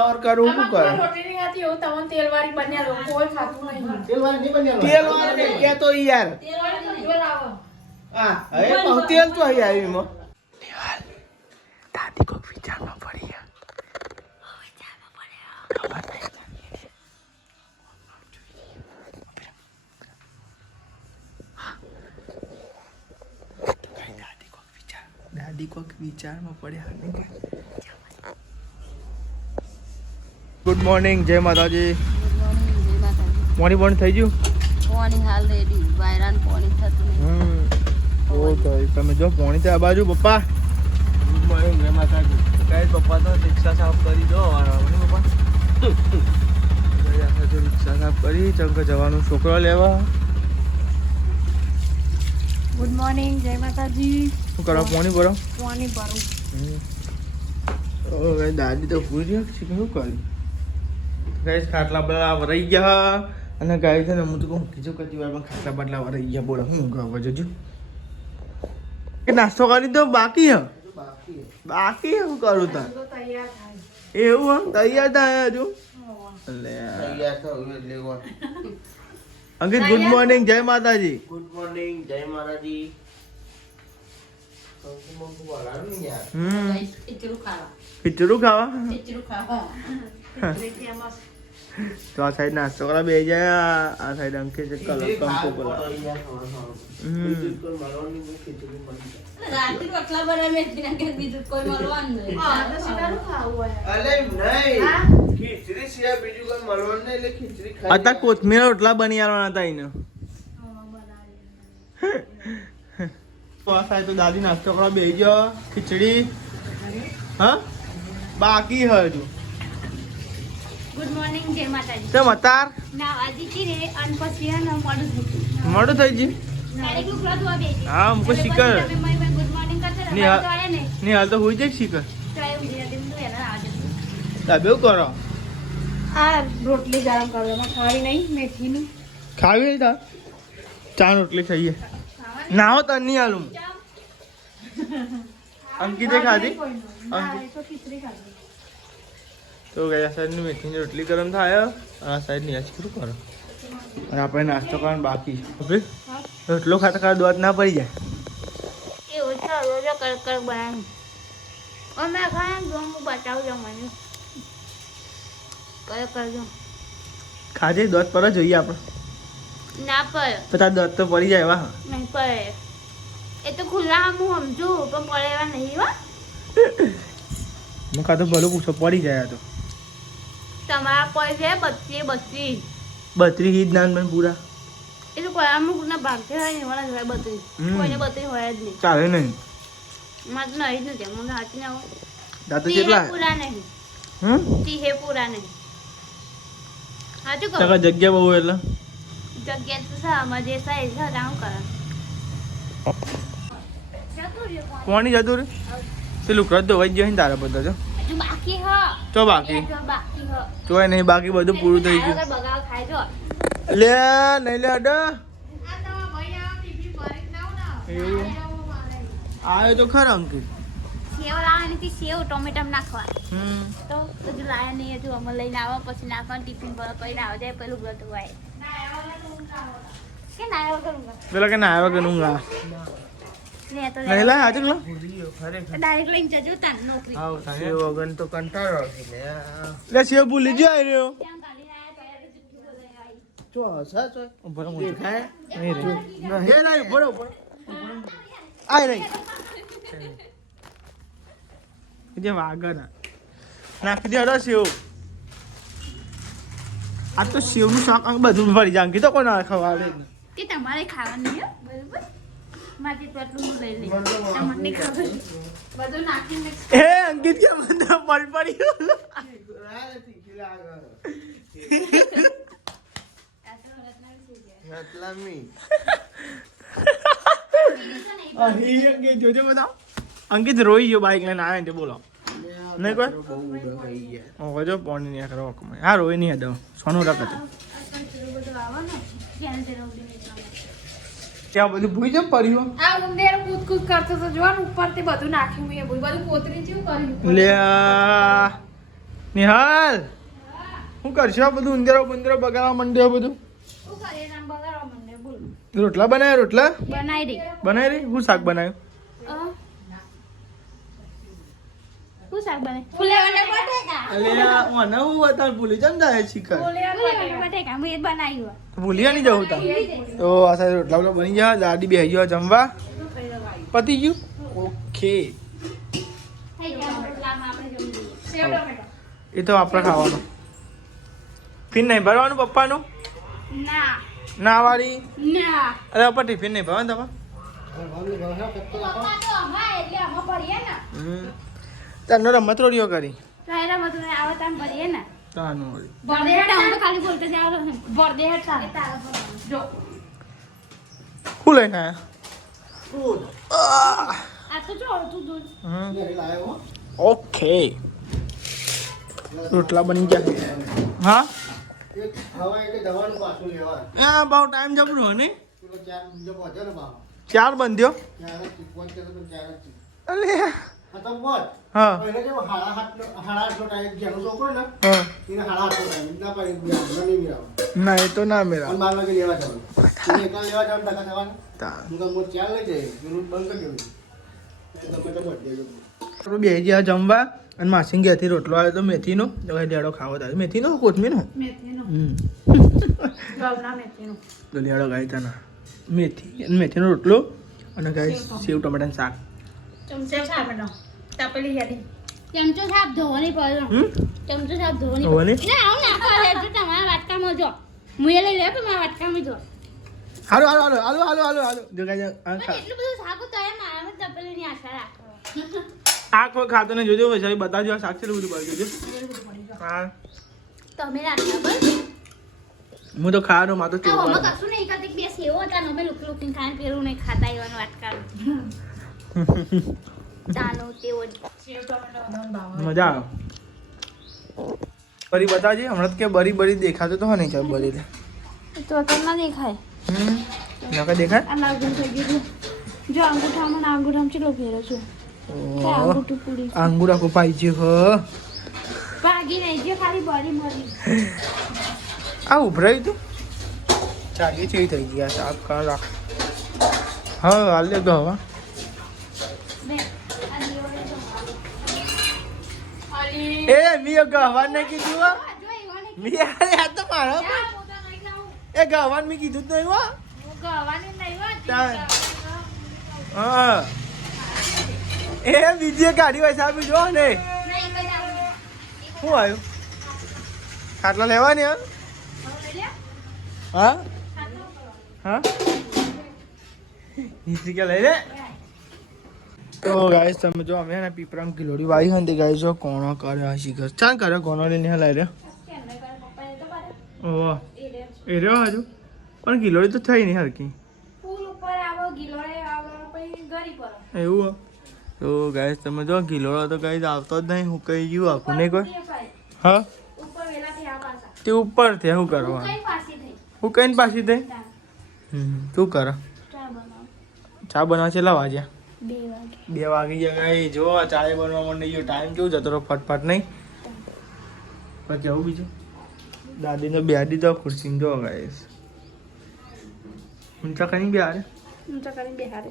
और करूं આમાં कर કોઈ રોટી નહીં ખાતી એવું તમને તેલવાળી બન્યા લોકો કોઈ ખાતું નહીં तेल वाला नहीं बनिया तेल वाला नहीं क्या तो यार તેલવાળી તો જો લાવો हां अरे बहुत तेल तो है आई में निहाल दादी को विचार में पड़ी है विचार में पड़े खबर नहीं दादी को विचार में पड़े गुड मॉर्निंग जय माताजी पानी बंद થઈ ગયું પાણી હાલ રેડી વાયરાન પાણી થતું નહીં ઓ તો તમે જો પાણી છે આ બાજુ પપ્પા ગુડ મોર્નિંગ જય માતાજી ગાઈસ પપ્પા તો રિક્ષા સાફ કરી દો વાળાને પપ્પા ગયા તો રિક્ષા સાફ કરી ચંક જવાનું છોકરો લેવા ગુડ મોર્નિંગ જય માતાજી શું કરો પાણી ભરો પાણી ભરું ઓ ગાઈસ દાદી તો ભૂલી છે શું કરી ગાઈસ ખાટલા બડા વરાઈ ગયા અને ગાઈસ ને હું તો કહું કીધું કે જીવારમાં ખાટલા બાટલા વરાઈ ગયા બોલો હું ગાવા જજો કે નાસ્તો કરી દો બાકી હે બાકી હું કરું તા તો તૈયાર થાય એવું તૈયાર થાય હજુ લે તૈયાર થયું એટલે કોણ અંકિત ગુડ મોર્નિંગ જય માતાજી ગુડ મોર્નિંગ જય માતાજી કંકુ બોલાવ્યું ને યાર ખીચડું ખાવા ખીચડું ખાવા ખીચડું ખાવા તો આ સાઈડ નાસ્તો કરવા બે જાય આ સાઈડ અંકિત કલર કંકુ બોલા રાતે રોટલા બનાવે મેથી નાખે બીજું કોઈ મળવાનું નહીં હા તો સીધાનું ખાવું હોય અલે નહીં ખીચડી સિવાય બીજું કોઈ મળવાનું નહીં એટલે ખીચડી ખાઈ અત્યારે કોથમીર રોટલા બની આવવાના હતા એને તો આ સાઈડ તો દાદી નાસ્તો કરવા બે ગયો ખીચડી હા બાકી હજુ ગુડ મોર્નિંગ જય માતાજી તો મતાર ના આજી રે અન પછી હે ને મોડું થઈ મોડું થઈ ગયું ડાયરેક્ટ ઉપરા ધોવા બેસી હા મુકો શીકર તમે મને ગુડ મોર્નિંગ કરતે ની ને તો આયા ને ની હાલ તો હોઈ જાય શીકર ચાય ઉડી દે તો એના આવજે તાબેવ કરો આ રોટલી ગરમ કરવામાં ખાવી નહીં મેથીની ખાવી તા ચા રોટલી ખાઈએ ના હો તને નહીં હાલું અંકિતે ખાધી અંકિત તો ખીચડી ખાવી તો ગયા સાઈડની મેથીની રોટલી ગરમ થાય આ સાઈડની આજ કરું કરો અને આપણે નાસ્તો કરવાનું બાકી છે રોટલો ખાતા ખાતા દોત ના પડી જાય એવું છે રોજ કડક બનાવી અમે ખાય જો હું બતાવજો મને કડક કરજો ખાજે દોત પર જ જોઈએ આપણે ના પર તો તાર દોત તો પડી જાય વાહ નહીં પડે એ તો ખુલ્લા હું સમજુ પણ પડે એવા નહીં હો મેં કાં તો ભલું પૂછો પડી જાય આ તો તમારા પર છે બત્રી બત્રી હિજ નાન પણ પૂરા એ તો કોઈ અમુક ના ભાગતે હોય ને એવાના જ હોય બત્રી કોઈને બત્રી હોય જ નહીં ચાલે નહીં મારે તો નહીં જ નથી મને હાથી ના હોય દાંતો તીહે કેટલા પૂરા નહીં તીહે પૂરા નહીં હાચું કહું ટકા જગ્યા બહુ એટલે જગ્યા તો સામાં જે સાઈઝ છે આમ કરે કોની જતું રે પેલું ક્રત તો વહી ગયો ને તારા બધા જો હજુ બાકી હ તો બાકી બાકી હ તોય નહીં બાકી બધું પૂરું થઈ ગયું બગાવ ખાઈ જો લે નહીં લે અડા આ તમારા ભાઈ આ ટીવી મારી નાવ ના એવું આવ્યો તો ખરો અંકિત સેવ લાવવાની હતી સેવ ટોમેટમ નાખવા તો હજુ લાયા નહીં હજુ અમે લઈને આવો પછી નાખવાનું ટિફિન પર કરીને આવે જાય પેલું બધું હોય કે ના આવ્યા કરું પેલા કે ના આવ્યો કે નુંગા લે તો નહીં લાય આજે લો ડાયરેક્ટ લઈને જજો તાન નોકરી સેવ વગર તો કંટાળો આવે લે લે સેવ ભૂલી જાય રહ્યો ત્યાં ગાડી આયા તો યાર જુઠ્ઠું બોલાય આવી ચો હસા ચો બરો દેખાય નહીં રે હે નહીં બરો આય રહી જે વાગના નાખી દે અડો સેવ આ તો સેવનું શાક બધું ભરી જાય અંકિત તો કોઈ ના ખવાડે કે તમારે ખાવાનું હે બરાબર મારે તો એટલું હું લઈ લઈ તમને નહીં ખબર બધું નાખીને એ અંકિત કે મને પડી રતલામી અહીં અંકિત જોજો બતાવ અંકિત રોઈ ગયો બાઈક લઈને આવે ને બોલો નહીં કોઈ બહુ ઉડો થઈ ગયા ઓ જો પાણી નહીં કરો કમાય હા રોઈ નહીં દઉં સોનું રખત બધું આવો ને ત્યાં તે રોડી નહીં ત્યાં બધું ભૂઈ જેમ પડ્યું આ ઉંદેર કૂદ કરતો તો જોવાનું ઉપરથી બધું નાખ્યું મેં બધું કોતરી જેવું કર્યું લે નિહાલ શું કરશો આ બધું ઉંદરો બંદરો બગાડવા માંડ્યો બધું શું કરીએ નામ બગાડવા મને બોલ રોટલા બનાવ્યા રોટલા બનાવી દે બનાવી રહી હું શાક બનાવ્યું શું શાક બને ફુલેવરને બટેકા અલ્યા મને હું બતાવ ભૂલી જમ જાય શીખર ફુલેવરને બટેકા હું એ જ બનાવ્યું ભૂલિયા નહીં જવું તા તો આ સાથે રોટલા બોટલા બની ગયા દાદી બેસી ગયો જમવા પતી ગયું ઓકે થઈ ગયા રોટલામાં આપણે જમી લઈએ સેવ ટમેટો એ તો આપણે ખાવાનું ફીન નહીં ભરવાનું પપ્પાનું ના ના વાળી ના અરે પપ્પા ટિફિન નહીં ભરવાનું તમારે પપ્પા તો અમાર એટલે અમે ભરીએ ને તારનો રમત રોડીઓ કરી સાયરા બધું આવે તાન ભરીએ ને તાનું વળી બર્થડે હું તો ખાલી બોલતે જ આવડે ને બર્થડે તારે જો શું લઈને આવ્યા આ તો જો તું દૂધ ઓકે રોટલા બની ગયા હા હા બહુ ટાઈમ જબરું હે નહીં 4 બંધ્યો અલે હા ના એ તો ના મેરા બે ગયા જમવા અને માસી ઘેરથી રોટલો આવ્યો તો મેથીનો તો કઈ ડેડો ખાવો થાય મેથીનો કોથમીરનો મેથીનો ગવના મેથીનો તો ડેડો ગાય તાના મેથીનો રોટલો અને ગાય સેવ ટમાટાનું શાક ચમચો સાપ નો તપેલી હેડી ચમચો સાપ ધોવાની પડે ચમચો સાપ ધોવાની ધોવાની? ના આવ ના પડે જો તમારા વાટકામાં જો મુએ લઈ લે પણ મારા વાટકામાં જો હાલો હાલો હાલો હાલો હાલો હાલો હાલો જો ગાય પણ એટલું બધું શાક તો એ મારા તપેલીની આશા રાખો આ કોઈ ખાતો ને જોજો ભાઈ બતાવજો આ શાક છે બધું બાજુ જોજો હા તમે રાખતા બસ હું તો ખાવાનું માં તો આ હોમાં કશું નહીં કરતી બે સેવો હતા અમે લુક લુકીને ખાઈને પેલું નહીં ખાતા એવાનું વાટકાનું ચાલો તેવો સેવ ટમેટો મજા આવે બરી બતાવજે હમણાં કે બરી બરી દેખાતો તો નહીં ચાલ બરી લે તો ના દેખાય નકા દેખાય આ લાગું થઈ ગયું જો અંગૂઠામાં અંગૂઠામાં ચેટલો ફેરો છું અંગૂઠું પૂરી આંગુરા કો પાઈ છે હ ભાગી નહીં જે ખાલી બળી મરી આ ઉભરાયું તું ચાલી ચેવી થઈ ગયા સાફ કર રાખ હા હાલ લે ગવા બે આ દીવાલે એ મી ગવાન ને કીધું હો જો ઈવાને મી આ તો મારો એ ગવાન મી કીધું જ નહીં હો ગવાને નહીં તાર. વાત હા એ બીજી ગાડી વૈસા આપી જો ને નહીં બજાવ શું આવ્યું ખાટલા લેવાની હા હા હા નીચે કે લઈ લે તો ગાઈસ તમે જો અમે ને પીપરામ કિલોડી વાઈ હંતી ગાઈસ જો કોણો કરે શીખર ચાલ કરે કોણો લઈને લઈ રે ઓહ એ રહ્યો હજુ પણ કિલોડી તો થઈ નહીં હરકી પુલ ઉપર આવો ગિલોડે આવો પછી ગરી પર એવું હો? તો ગાઈસ તમે જો કિલોડો તો ગાઈસ આવતો જ નહીં હું કહી ગયું આખું નહીં કોઈ હા ઉપર વેલાથી આ પાછા તે ઉપર છે શું કરવાનું કઈ પાસી થઈ હું કઈને પાછી થઈ તું કર ચા બનાવ ચા બનાવ છેલ્લા વાગ્યા 2 વાગે 2 વાગી ગયા ગાઈ જો આ ચાય બનવા માંડી ગયો ટાઈમ કેવું જતો રહ્યો ફટફટ નહીં પછી કેવું બીજું દાદીને બેહાડી દો ખુરશી જો ગાઈસ ઊંચા કઈ બેહાડે હું તો કરીને બેહારે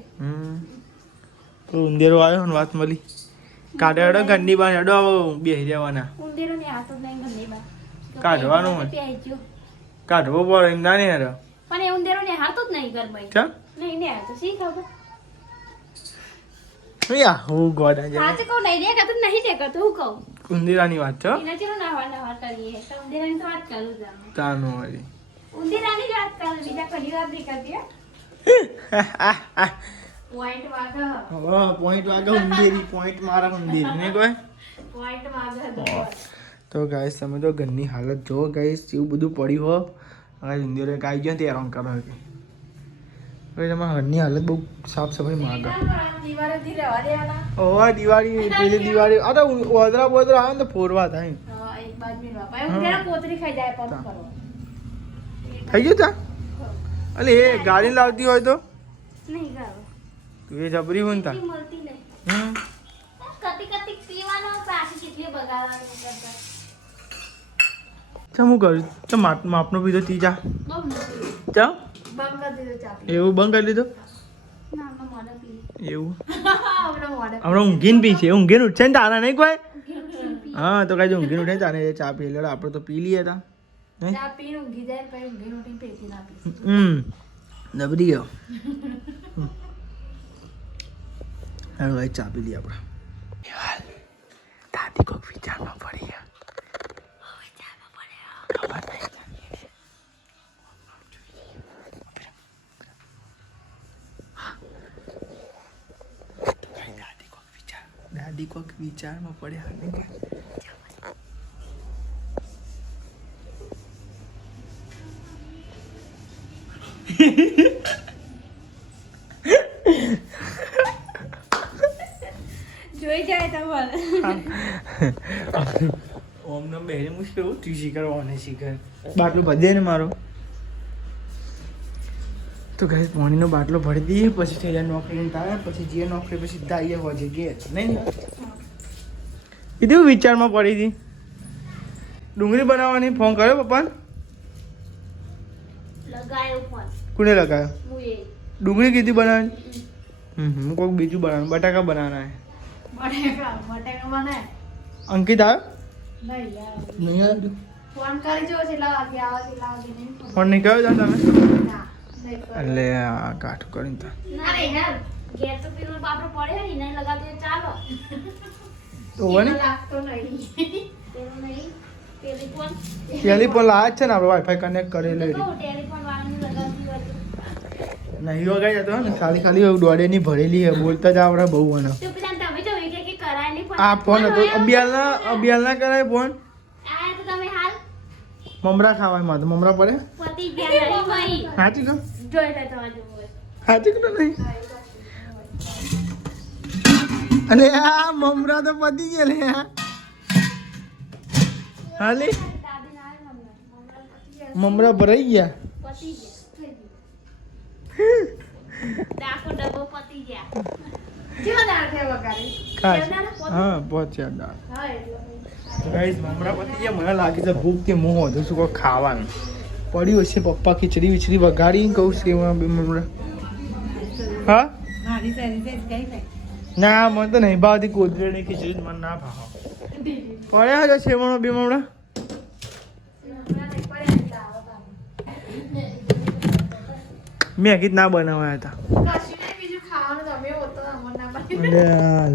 તો ઉંદેરો આવ્યો ને વાત મળી કાઢે હેડો ઘરની બહાર હેડો બેસી જવાના ઉંદેરો ને હાથ જ નહીં ગંદી બા કાઢવાનું હોય. પહેજો કાઢવો પડે એમ ના નહીં હેડો પણ એ ઉંદેરો ને હાથ જ નહીં ગરબાઈ ચા નહીં ને તો શી ખબર યા હું ગોડા જાય સાચે કહું નહીં દેખાતું નહીં દેખાતું હું કહું ઉંદેરાની વાત છે એના ચેલો નવા કરીએ તો ઉંદેરાની તો વાત કરું જ આમ. તાનું વળી ઉંદેરાની જ વાત કરું બીજા કઈ વાત નહીં કરતી હો. પોઈન્ટ વાગ પોઈન્ટ વાગે ઉંદેરી પોઈન્ટ મારા ઉંદેરી ને કોઈ પોઈન્ટ વાગ તો ગાઈસ તમે તો ઘરની હાલત જો ગાઈસ એવું બધું પડ્યું હો હવે ઉંદેરો એક આવી ગયો ને તે હેરાન કરે કે હવે તમારા ઘરની હાલત બહુ સાફ સફાઈ માંગે દિવાળીથી રહેવા દેવાના ઓવા દિવાળી પેલી દિવાળી આ તો ઓદરા બોદરા આવે ને તો ફોરવા થાય હા, એક બાદ મેળવા પાછું ઉંદેરા પોતરી ખાઈ જાય પણ શું કરવાનું? થઈ ગયું તા અલે એ ગાડી લાવતી હોય તો નહીં ગાવ તું એ જબરી હોય ને તા મળતી નહીં કતી કતી પીવાનો પાછી કેટલી બગાડવાનું કરતા ચમ હું કરું તો માપનો પીધો ત્રીજા બહુ નથી ચમ બંધ કરી દીધો ચા એવું બંધ કરી દીધું ના અમે મોડા પી એવું હમણાં મોડે હમણાં ઊંઘીને પી છે ઊંઘીને ઉઠશે ને તારા નહીં કોઈ હા તો કાંઈ ઊંઘીને ઉઠે તારે ચા પી લે આપણે તો પી લઈએ તા ચા પીને ઊંઘી જાય પછી ઊંઘી ઉઠીને પેટી ના પી નબળી ગયો હવે ભાઈ ચા પી લઈએ આપણે દાદી કોઈક વિચારમાં પડી ગયા ખબર નહીં દાદી કોઈક વિચારમાં પડ્યા નહીં જોઈ જાય તમારે ઓમને બેરી મુશ્કેલ તું શીખર ઓને શીખર બાટલો બધે ને મારો તો ગાઈસ પાણીનો બાટલો ભરી દઈએ પછી થઈ જાય નોકરી તારે પછી જે નોકરી પછી સીધા આવીએ હોજે ઘેર નહીં કીધું વિચારમાં પડી હતી ડુંગળી બનાવવાની ફોન કર્યો પપ્પા લગાયો ફોન કોને લગાવ્યો હું એ ડુંગળી કીધી બનાવવાની હું કોઈક બીજું બનાવવાનું બટાકા બનાવવાના બટેકા બને અંકિત આવ્યો નહીં યાર નહીં આવ્યો ફોન કરી જો છેલ્લા વાગે આવે છેલ્લા વાગે નહીં ફોન નહીં કર્યો તા તમે ના નહીં કર્યો. એટલે આ કાઠું કરીને તા અરે યાર ઘેર તો પેલો બાપરો પડ્યો ને એને લગાવી દે ચાલો તો વળી મને લાગતો નહીં પેલું નહીં ટેલિફોન ટેલિફોન લાયા જ છે ને આપણે વાઈફાઈ કનેક્ટ કરેલો કહું ટેલિફોન વાળાને લગાવતી હોય નહીં વગાઈ જતો ને ખાલી દોડેની ભરેલી હે બોલતા જ આવડે બહુ મને તો પેલા તમે જો કે કરાય નહીં આ ફોન હતો અબિયાલના કરાય ફોન આ તો તમે હાલ મમરા ખાવાય માં તો મમરા પડે પતિ ગયા નહીં ભાઈ સાચી કહો જોઈ લે તમારે જોવું હોય સાચી કહો નહીં અને આ મમરા તો પતી ગયા લે હાલે દાદી ના આવે મમ્મી મમરા ભરાઈ ગયા પતિ ગયા દાખો ડબ્બો પતિ ગયા કેવા દાળ છે વગાડી ખાસ હા પહોંચ્યા દાળ હા એટલે ગાઈસ મમરા પતી ગયા મને લાગે છે ભૂખ કે મોહ હતું શું કોઈ ખાવાનું પડ્યું હશે પપ્પા ખીચડી વિચડી વગાડી કહું છે બે મમરા હા મારી સારી કઈ નહીં ના મને તો નહીં ભાવતી કોદરેની ખીચડી મને ના ભાવ પડ્યા છે સેવણો બે મમરા મેં કીધું ના બનાવ્યા હતા કશું નહીં બીજું ખાવાનું તમે હોતો અમર ના બને લે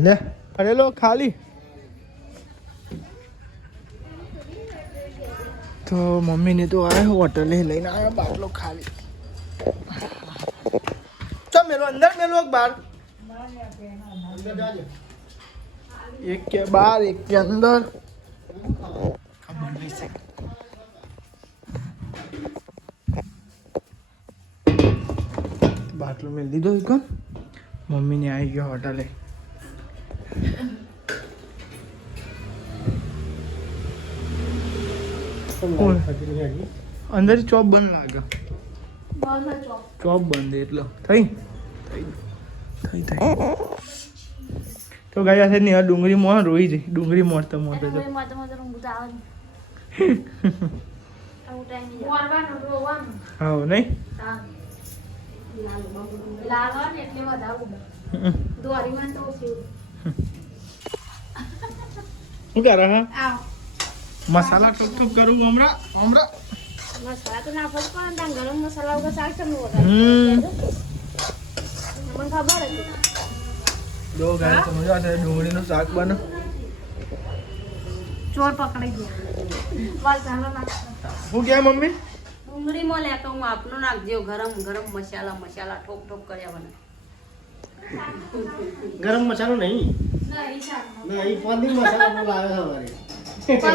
લે અરે લો ખાલી તો મમ્મીને તો આવ્યો હોટલે લઈને આવ્યો બાટલો ખાલી ચો મેલો અંદર મેલો બહાર એક કે બહાર એક કે અંદર ખબર નહીં છે બાટલો મેં લીધો એક મમ્મીને આવી ગયો હોટલે અંદર ચોપ બંધ લાગે ચોપ બંધ એટલે થઈ તો ગયા છે ને ડુંગળી મોર રોઈ જઈ ડુંગળી મોરતા મોરતા તો મત મત ઊંઘ તો આવે આવું ટાઈમ મોરવાનું રોવાનું હા નહીં લાલવા ને એટલે વધારે દોરીમાં તો ઓછી શું કરે હા આવ મસાલા ટોક ટોક કરું હમણાં મસાલા તો નાખો જ પણ ત્યાં ગરમ મસાલા વગર શાક ચમ હમ મને ખબર હતી જો ગાય તો મજા છે ડુંગળીનું શાક બને ચોર પકડી ગયા બસ ચાલો નાખો શું કહે મમ્મી ડુંગળીમાં લે તો માપનું નાખજો ગરમ ગરમ મસાલા ઠોક ઠોક કર્યા બને ગરમ મસાલો નહીં નહીં શાક ના એ પનીર મસાલો હું લાવ્યો સવારે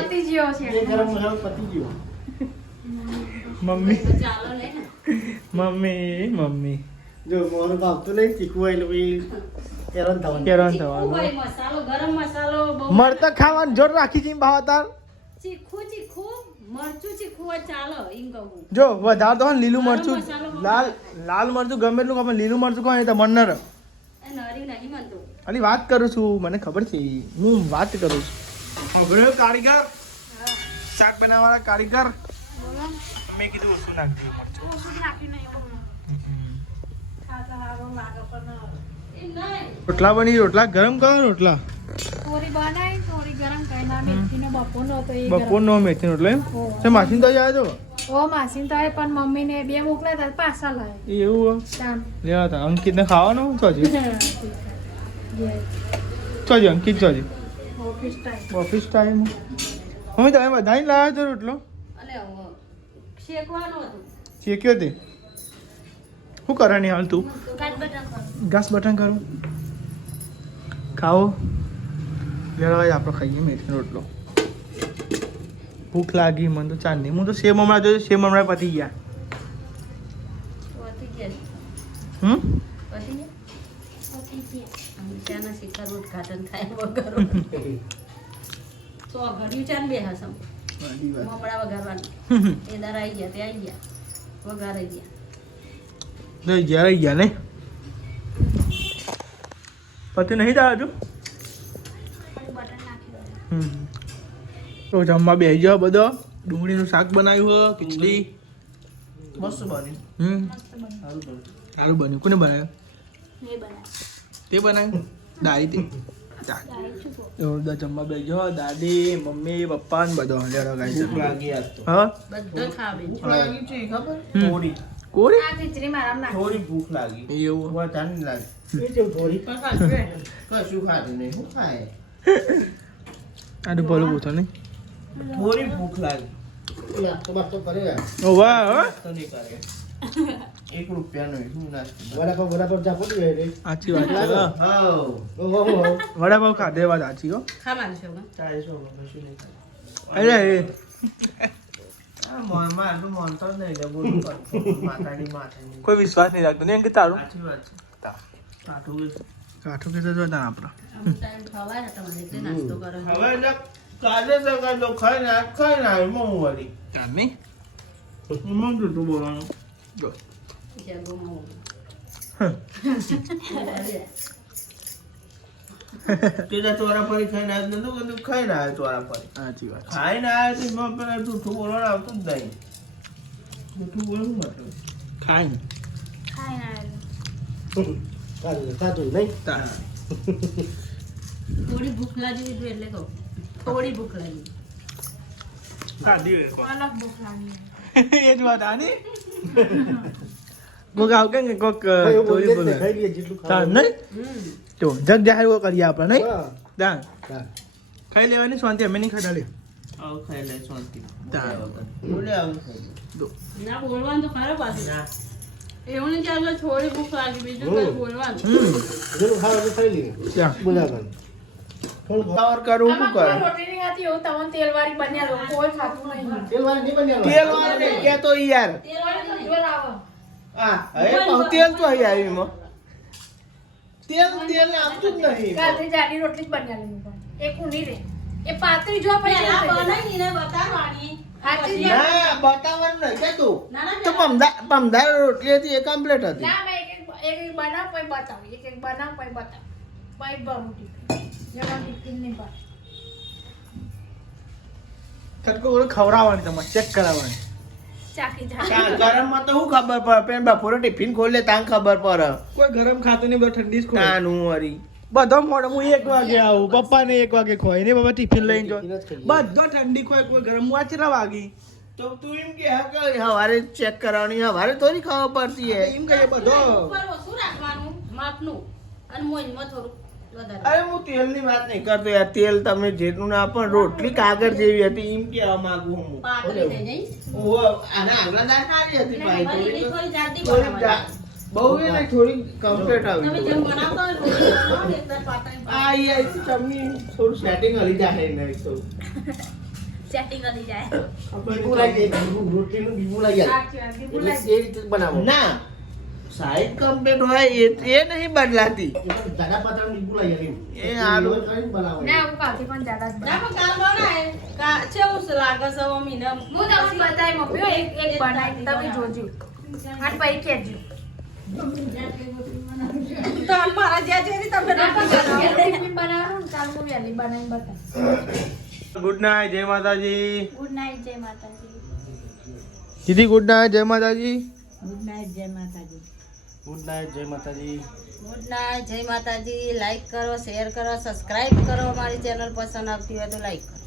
પતી ગયો છે એ ગરમ મસાલો પતી ગયો મમ્મી ચાલો લે ને મમ્મી જો મોર ભાવતું નહીં તીખું હોય એટલે પછી હેરાન થવાનું કેરન ચીખું થવાનું હોય મસાલો ગરમ મસાલો બહુ મરતા ખાવાનું જોર રાખી છે ભાવ તાર ચીખું મરચું ચીખું હોય ચાલો એમ કહું જો વધારે તો લીલું મરચું મસાલો બહુ લાલ મરચું ગમે એટલું ખબર લીલું મરચું કોઈ તો મન ન રહે એ નરી નહીં બનતું અલી વાત કરું છું મને ખબર છે હું વાત કરું છું હવે કારીગર શાક બનાવવાના કારીગર બોલો મેં કીધું ઓછું નાખજો મરચું. ઓછું જ નાખ્યું નહીં બહુ ખાતા સારું લાગે પણ રોટલા બની રોટલા ગરમ કરો રોટલા થોડી બનાવી થોડી ગરમ કરી ના મેથીનો બપોરનો હતો એ બપોરનો મેથી રોટલો એમ તે માસીને તો જાય તો ઓ માસીન તો આવે પણ મમ્મીને 2 મોકલ્યા હતા પાછા લાવ્યા એવું તાન લેવા હતા અંકિતને ખાવાનો ચોજી ચોજી અંકિત ચોજી ઓફિસ ટાઈમ ઓફિસ ટાઈમ મમ્મી તમે બધાને લાવ્યા છો રોટલો અને શેકવાનું હતું શેક્યો તે શું કરવાની હાલ તું કાટ બટન કરો. ઘાસ બટન કરું ખાઓ લેવા આપણે ખાઈએ મેથી રોટલો ભૂખ લાગી મને તો ચાંદની હું તો સેવ મમરા જોયું સેવ મમરા પતી ગયા પતી ગયા હમ પતી ગયા ત્યાંના શિખર ઉદઘાટન થાય વગર તો ઘડિયું ચાલ બે હસમ મમરા વઘારવાનું એ દર આવી ગયા તે આવી ગયા વઘારાઈ ગયા જ્યારે ગયા ને પતિ નહીં થાય હજુ બટન નાખી દો. તો જમવા બેસી જાઓ બધો ડુંગળીનું શાક બનાવ્યું હોય ખીચડી મસ્ત બની સારું બન્યું કોને બનાવ્યું મેં બનાવ્યું. તે બનાવ્યું દાદી તે Direct શું કહો? બધા જમવા બેસી જાઓ દાદી મમ્મી પપ્પા ને બધો લેડો ગાઈ ભૂખ લાગી આજ તો. હા બધો ખાવે ભૂખ લાગી છે ખબર હમ. થોડી કોરી આ ખીચડી મારામાં નાખી થોડી ભૂખ લાગી એવું વધારે નહીં લાગી પણ ખાશું એને. કશું ખાધું નહીં શું ખાય આનું ભલું પૂછો નહીં થોડી ભૂખ લાગી ઓ વાહ હો તો નહીં કરે 1 રૂપિયાનો શું નાસ્તો સાચી વાત છે હા. હાઉ વડાપાવ ખાધે વાત સાચી હો ખાવાનું છે હવે. 400 માં કશું નહીં ખાય. અરે એ આ મોનમાં આટલું માનતો જ નહીં લે બોલું કરતો માતાડી કોઈ વિશ્વાસ નહીં રાખતો નહીં કે તારું સાચી વાત છે સાચું છે. કાઠું કે તો જોતા આપણા અમુક ટાઈમ ખવાય ને તમારે એટલે નાસ્તો કરો છો. હવે એટલે કાલે સકાળ તો ખાઈને આવ્યો હું વળી ચાલની મન તો બોલવાનું જો જગો માં તેના ચોરા પરી ખાઈને આવ્યો નતો કીધું ખાઈને આવ્યો ચોરા પરી સાચી વાત ખાઈને આવ્યો તો એમાં પેલા જૂઠું બોલવાનું આવતું જ નહીં જૂઠું બોલવું મતલબ ખાઈને ખાઈને આવેલું. તાર થોડી ભૂખ લાગી હતી એટલે કહું થોડી ભૂખ લાગી ખાધી અલગ ભૂખ લાગી એ જ વાત આની કોક આવ કે કોક તોરી બોલે તાર નહીં તો જગ જાહેર વો કરીએ આપણે નહીં તાર ખાઈ લેવાની શાંતિ અમે નહીં ખાતા લે આવું ખાઈ લે શાંતિ તાર. બોલે આવું ખાઈ લે. ના બોલવાનું તો ખરાબ પાછું ના એવું નહીં ચાલે થોડી ભૂખ લાગી બીજું કઈ બોલવાનું ખાવર કરું શું કરે રોટલી નહીં હતી એવું તમને તેલવાળી બન્યા લો કોઈ ખાતું નહીં તેલ વાળા ને કહેતો ઈ યાર તેલવાળી તો જો લાવો હા હવે પાછું તેલ તો અહીં આવ્યું એમાં તેલ આપતું જ નહીં કાલથી જાડી રોટલી જ બન્યા લે એક ઊંડી રે એ પાતળી જો પછી પેલા બનાવીને બતાવવાની હાચી જ. ના બતાવવાનું નહીં કે તું ના ના તો પમદાર રોટલી હતી એ કમ્પ્લીટ હતી ના મેં એક બનાવ પછી બતાવ એક બનાવ પછી બતાવ પછી ભરું ટિફિન જેમાં ટિફિન નહીં ભર કટકો ખવડાવવાની તમારે ચેક કરાવવાની ચાકી જા ગરમમાં તો શું ખબર પડે પેન બપોરે ટિફિન ખોલે તાન ખબર પડે કોઈ ગરમ ખાતું નહીં બધું ઠંડી જ ખોય તાનું વરી બધો મોડો હું 1 વાગે આવું પપ્પા ને 1 વાગે ખોય ને બાબા ટિફિન લઈને જો બધો ઠંડી ખોય કોઈ ગરમ હું આચરા વાગી તો તું એમ કે હા કે હવારે ચેક કરવાની હવારે થોડી ખબર પડતી હે એમ કહીએ બધો ઉપર ઓછું રાખવાનું માપનું અને મોઈમાં થોડું વધારે અરે હું તેલની વાત નહીં કરતો યાર તેલ તમે જેટલું ના પણ રોટલી કાગળ જેવી હતી એમ કહેવા માંગુ હું પાતળી થઈ જાય ઓહો આના આગલા દાળ સારી હતી ભાઈ એની થોડી જાડી થોડી બનાવવાની. બહુ એ નહીં થોડી કમ્પ્લીટ તમે આવી જેમ બનાવતા હોય રોટલી બનાવો ને એકદમ પાતળી આ યાર તમને થોડું સેટિંગ હલી જાય નહીં થોડું સેટિંગ કરી જાય. ના સાઈડ કમ્પ્લીટ હોય એ નહીં બદલાતી એ હારું ના હું કાલથી પણ જાડા જ ના બનાવું. પણ કાલ બનાય કેવું લાગે છે મમ્મીને હું તમને બતાવી મમ્મી હો, એક બનાવી તમે જોજો અને પછી કહેજો તો મારા જ્યાં છે તમે ના રોટલી પણ બનાવો. ટિફિન બનાવવાનું ને કાલ હું વહેલી બનાવીને બતાવીશ ગુડ નાઇટ, જય માતાજી. ગુડ નાઇટ, જય માતાજી. દીદી ગુડ નાઇટ, જય માતાજી. ગુડ નાઇટ, જય માતાજી. ગુડ નાઇટ, જય માતાજી. ગુડ નાઇટ, જય માતાજી. લાઈક કરો, શેર કરો, સબસ્ક્રાઇબ કરો. અમારી ચેનલ પસંદ આવતી હોય તો લાઈક કરો.